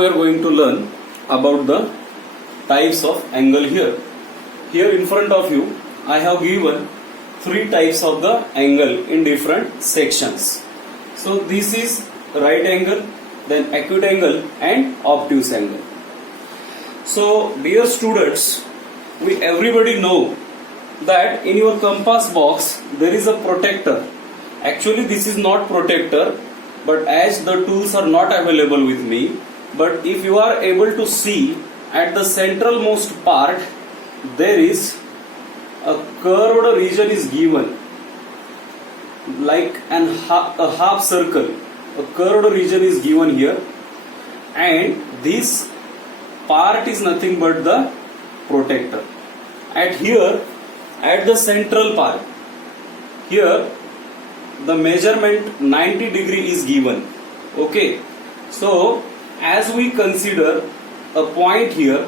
we are going to learn about the types of angle here. Here in front of you I have given three types of the angle in different sections. So this is right angle, then acute angle and obtuse angle. So dear students, we everybody know that in your compass box there is a protector. Actually this is not protector, but as the tools are not available with me, but if you are able to see at the centralmost part there is a curved region is given like a half circle. A curved region is given here, and this part is nothing but the protector. At the central part, here the measurement 90 degree is given. Okay, so as we consider a point here,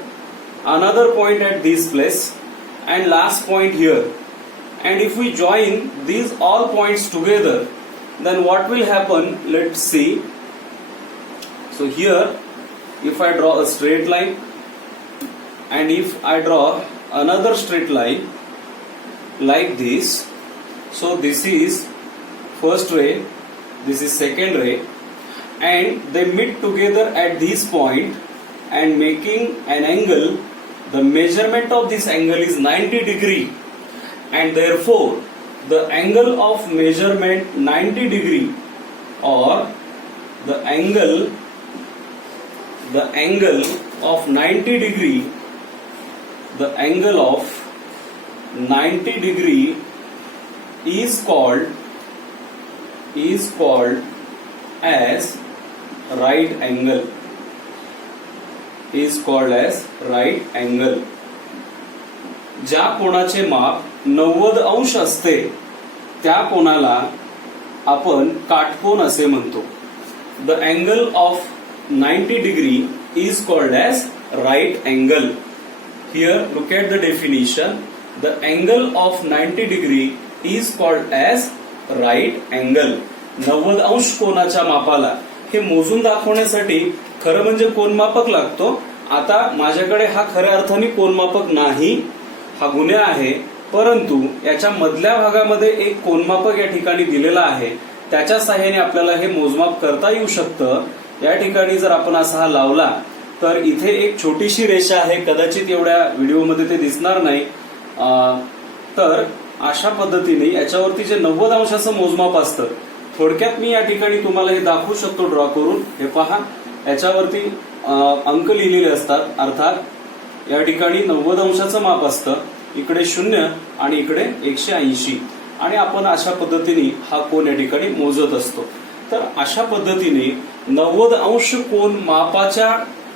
another point at this place, and last point here, and if we join these all points together, then what will happen? Let's see. So here if I draw a straight line, and if I draw another straight line like this, so this is first ray, this is second ray, and they meet together at this point and making an angle. The measurement of this angle is 90 degree, and therefore the angle of measurement 90 degree, or the angle of 90 degree, the angle of 90 degree is called as right angle. Is called as right angle. ज्या कोणाचे माप 90 अंश असते त्या कोणाला आपण काटकोन असे म्हणतो. The angle of 90 degree is called as right angle. Here look at the definition. The angle of 90 degree is called as right angle. 90 अंश कोनाच्या मापाला हे मोजून दाखवण्यासाठी खरं म्हणजे कोनमापक लागतो. आता माझ्याकडे हा खऱ्या अर्थाने कोनमापक नाही, हा गुन्हा आहे, परंतु याच्या मधल्या भागामध्ये एक कोनमापक या ठिकाणी दिलेला आहे. त्याच्या साहाय्याने आपल्याला हे मोजमाप करता येऊ शकतं. या ठिकाणी जर आपण असा हा लावला तर इथे एक छोटीशी रेषा आहे, कदाचित एवढ्या व्हिडिओमध्ये ते दिसणार नाही. तर अशा पद्धतीने याच्यावरती जे 90 अंशाचं मोजमाप असतं, थोडक्यात मी या ठिकाणी तुम्हाला हे दाखवू शकतो ड्रॉ करून. हे पहा, याच्यावरती अंक लिहिलेले असतात, अर्थात या ठिकाणी 90 अंशाचं माप असतं, इकडे 0 आणि इकडे 180, आणि आपण अशा पद्धतीने हा कोन या ठिकाणी मोजत असतो. तर अशा पद्धतीने 90 अंश कोन मापाच्या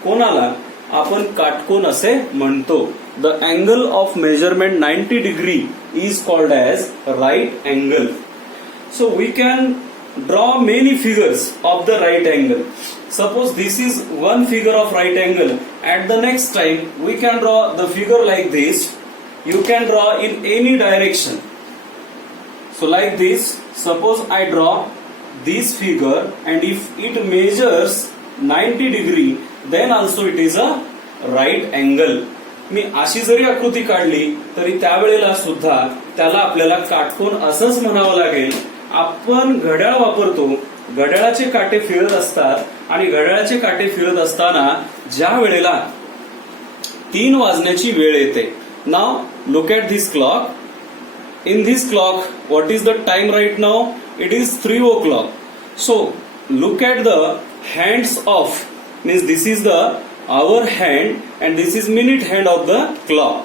कोनाला आपण काटकोन असे म्हणतो. The angle of measurement 90 degree is called as right angle. So we can draw many figures of the right angle. Suppose this is one figure of right angle. At the next time we can draw the figure like this. You can draw in any direction. So like this, suppose I draw this figure, and if it measures 90 degree, then also it is a right angle. मी अशी जरी आकृती काढली तरी त्यावेळेला सुद्धा त्याला आपल्याला काटकोन असंच म्हणावं लागेल. आपण घड्याळ वापरतो, घड्याळाचे काटे फिरत असतात, आणि घड्याळाचे काटे फिरत असताना ज्या वेळेला 3 वाजण्याची वेळ येते. Now look at this clock. In this clock what is the time right now? It is 3 o'clock. So look at the hands of, means this is the our hand and this is minute hand of the clock.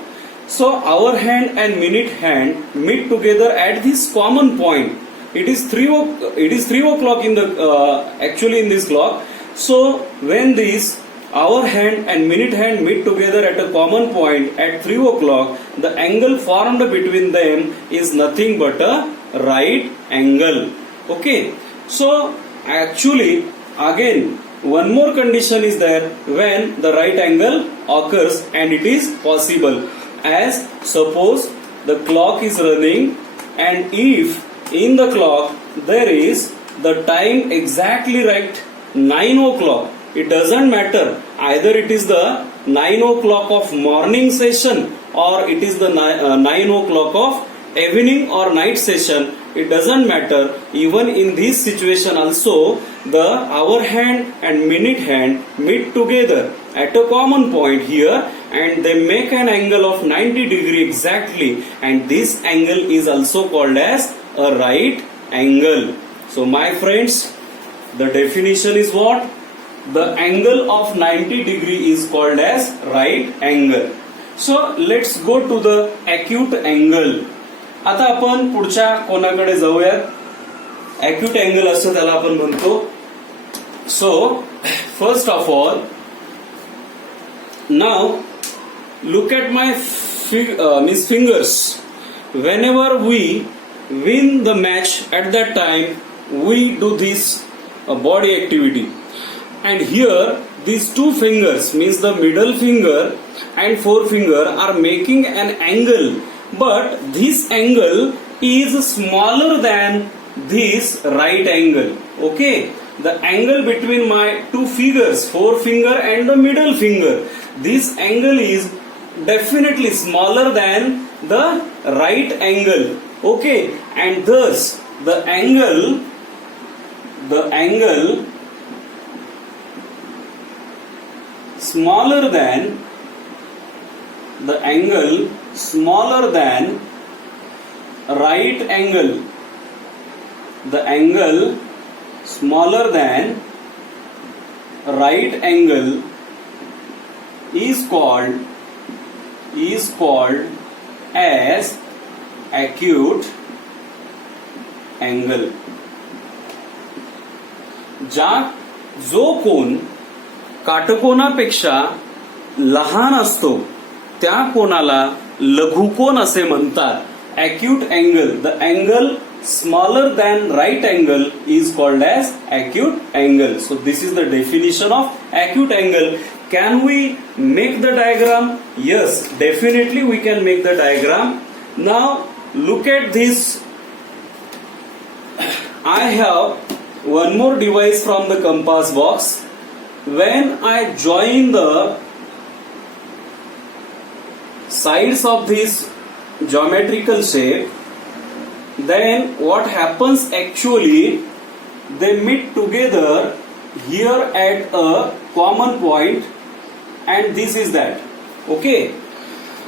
So our hand and minute hand meet together at this common point. It is 3 o'clock in the actually in this clock. So when this our hand and minute hand meet together at a common point at 3 o'clock, the angle formed between them is nothing but a right angle. Okay, so actually again one more condition is there when the right angle occurs, and it is possible. As suppose the clock is running, and if in the clock there is the time exactly right 9 o'clock, it doesn't matter either it is the 9 o'clock of morning session or it is the 9 o'clock of evening or night session. It doesn't matter. Even in this situation also, the hour hand and minute hand meet together at a common point here and they make an angle of 90 degree exactly, and this angle is also called as a right angle. So my friends, the definition is what? The angle of 90 degree is called as right angle. So let's go to the acute angle. आता आपण पुढच्या कोणाकडे जाऊयात. Acute angle असं त्याला आपण म्हणतो. So first of all now look at my fingers. whenever we win the match at that time we do this body activity, and here these two fingers means the middle finger and forefinger are making an angle, but this angle is smaller than this right angle. Okay, the angle between my two fingers, forefinger and the middle finger, this angle is definitely smaller than the right angle. Okay, and thus the angle smaller than right angle, the angle smaller than right angle is called as acute angle. जो कोण काटकोनापेक्षा लहान असतो त्या कोणाला लघुकोन असे म्हणतात. acute angle, the angle smaller than right angle is called as acute angle. So this is the definition of acute angle. Can we make the diagram? Yes, definitely we can make the diagram. Now look at this. I have one more device from the compass box. When I join the sides of this geometrical shape, then what happens actually, they meet together here at a common point, and this is that. Okay,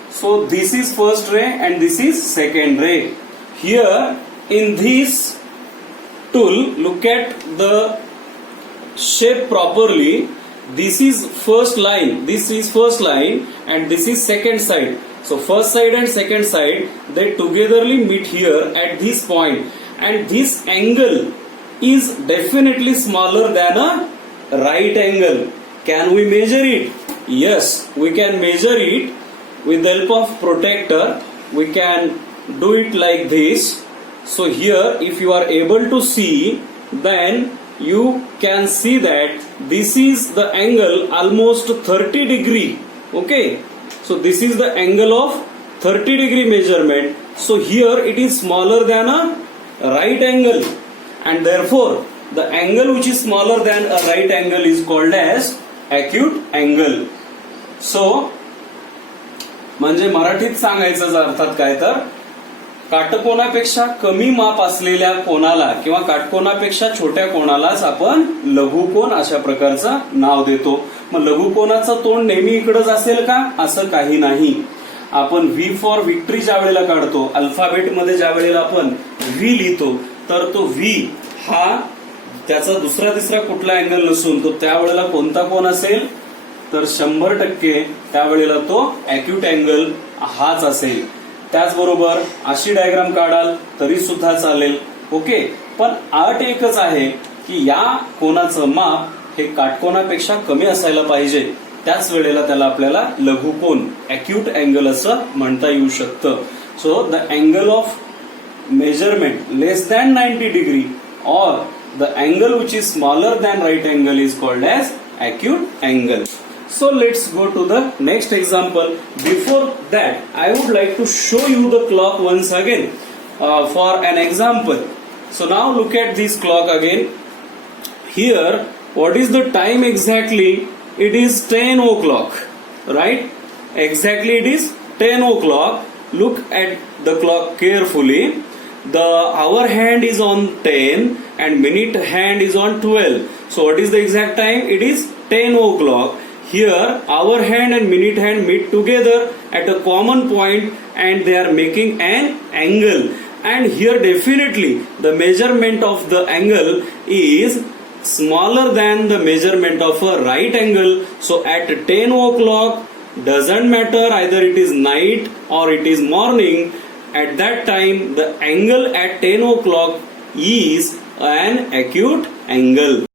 so this is first ray and this is second ray. Here in this tool, look at the shape properly. This is first line, this is first line, and this is second side. So first side and second side, they togetherly meet here at this point, and this angle is definitely smaller than a right angle. Can we measure it? Yes, we can measure it with the help of protractor. We can do it like this. So here, if you are able to see, then you can see that this is the angle almost 30 degree. Okay, so this is the angle of 30 degree measurement. So here it is smaller than a right angle, and therefore the angle which is smaller than a right angle is called as acute angle. So म्हणजे मराठीत सांगायचं अर्थात काय तर काटकोनापेक्षा कमी माप असलेल्या कोणाला किंवा काटकोनापेक्षा छोट्या कोणालाच आपण लघुकोन अशा प्रकारचं नाव देतो. मग लघुकोनाचं तोंड नेहमी इकडंच असेल का? असं काही नाही. आपण व्ही फॉर विक्ट्री ज्या वेळेला काढतो, अल्फाबेटमध्ये ज्या वेळेला आपण व्ही लिहितो, तर तो व्ही हा त्याचा दुसरा तिसरा कुठला अँगल नसून तो त्यावेळेला कोणता कोन असेल, तर 100% त्यावेळेला तो अॅक्यूट अँगल हाच असेल. त्याचबरोबर अशी डायग्राम काढाल तरी सुद्धा चालेल. ओके, पण अट एकच आहे की या कोनाचं माप हे काटकोनापेक्षा कमी असायला पाहिजे. त्याच वेळेला त्याला आपल्याला लघुकोन अॅक्यूट अँगल असं म्हणता येऊ शकतं. So the angle of measurement less than 90 degree or the angle which is smaller than right angle is called as acute angle. So let's go to the next example. Before that, I would like to show you the clock once again for an example. So now look at this clock again. Here What is the time exactly? It is 10 o'clock, right? Exactly it is 10 o'clock. Look at the clock carefully. The hour hand is on 10 and minute hand is on 12. So what is the exact time? It is 10 o'clock. Here hour hand and minute hand meet together at a common point and they are making an angle. And here definitely the measurement of the angle is smaller than the measurement of a right angle. So at 10 o'clock, doesn't matter either it is night or it is morning, at that time the angle at 10 o'clock is an acute angle.